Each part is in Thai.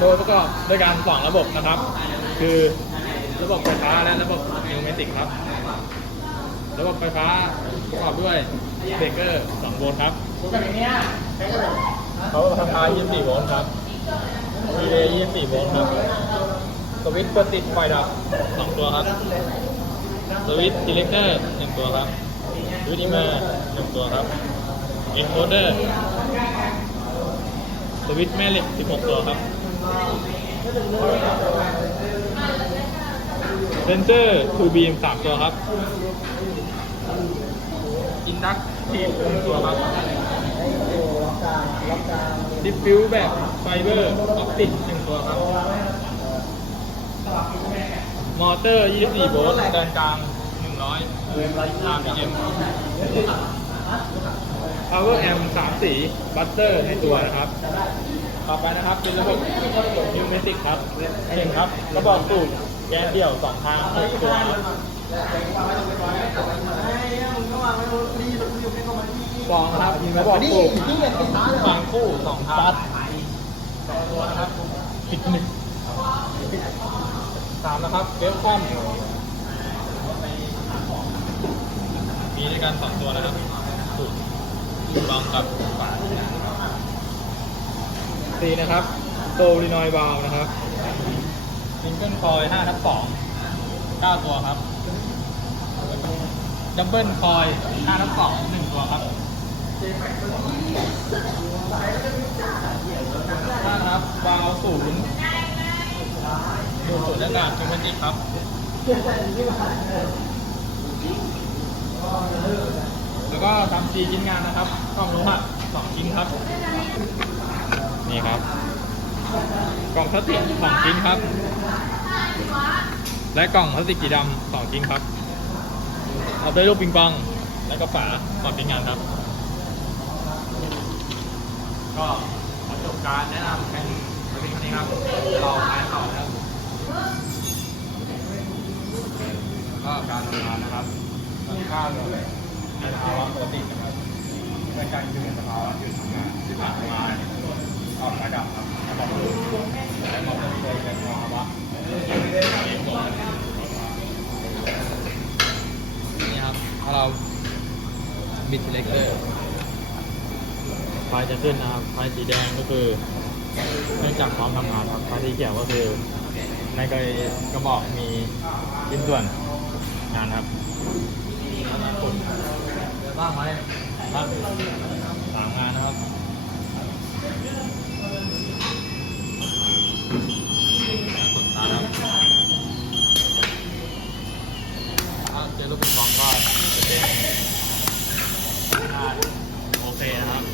โดยประกอบด้วยการสองระบบนะครับ คือระบบไฟฟ้าและระบบนิวเมติกครับ ระบบไฟฟ้าประกอบด้วยเบรกเกอร์2โวลต์ครับ เขาทำพา24โวลต์ครับรีเลย์24โวลต์ครับ สวิตช์เพื่อติดไฟดับ2ตัวครับ สวิตช์ดีเลกเตอร์1ตัวครับสวิตช์อิมเมอร์1ตัวครับเอ็นโคเดอร์ สวิตช์แม่เหล็ก 16 ตัวครับเซนเซอร์ทูบีม3ตัวครับ อินดักทีฟ1ตัวครับ ดิฟฟิวแบบไฟเบอร์ออปติก1ตัวครับ มอเตอร์ 24 โวลต์แกนกลาง 100 RPM Power Amp 3 สี บัตเตอร์ในตัวนะครับ ต่อไปนะครับ เป็นระบบนิวเมติกครับหนึ่งครับระบบสูบแก๊สเดี่ยวสองทางหกตัว สองครับระบบสูบฝั่งคู่สองทางสองตัวนะครับผิดหนึ่งสามนะครับเวลคอมมีด้วยกันสองตัวนะครับสูบลองกับฝาสี่นะครับโซลินอยบาวนะครับซิงเกิลคอย5ทับ2 9ตัวครับดับเบิลคอย5ทับ2 1ตัวครับ ห้าครับวาล์วศูนย์ดูดสูดอากาศเป็นจิกครับแล้วก็ทำซีชิ้นงานนะครับกล้องโลหะสองชิ้นครับ นี่ครับ กล่องพลาสติกสองชิ้นครับ และกล่องพลาสติกสีดำสองชิ้นครับเอาด้วยลูกปิงปอง และก็ฝาก่อนเป็นงานครับ ก็ขอจบการแนะนำแค่นี้ไว้เพียงเท่านี้ครับเราไปต่อนะครับก็การทำงานนะครับมันค่าเลยในภาวะปกตินะครับในการอยู่ในสภาวะหยุดทำงานที่ผ่านมาออกระดับครับระดับสูงและมองไม่เคยเป็นภาวะนี่ครับถ้าเราบิดเล็กเตอร์ ไฟจะขึ้นนะครับ ไฟสีแดงก็คือเนื่องจากพร้อมทำงานครับ ไฟสีเขียวก็คือ ในกระบอกมีชิ้นส่วนงานครับบ้างไหมครับสามงานนะครับกดตาครับถ้าเจอลูกปิงปองก็จะเป็นได้โอเคนะครับ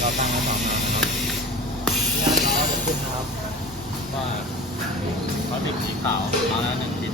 เราตั้งไว้สองงานนะครับที่ด้านล้อจะขึ้นนะ ครับว่าเขาติดสีขาวมาแล้วหนึ่งชิ้น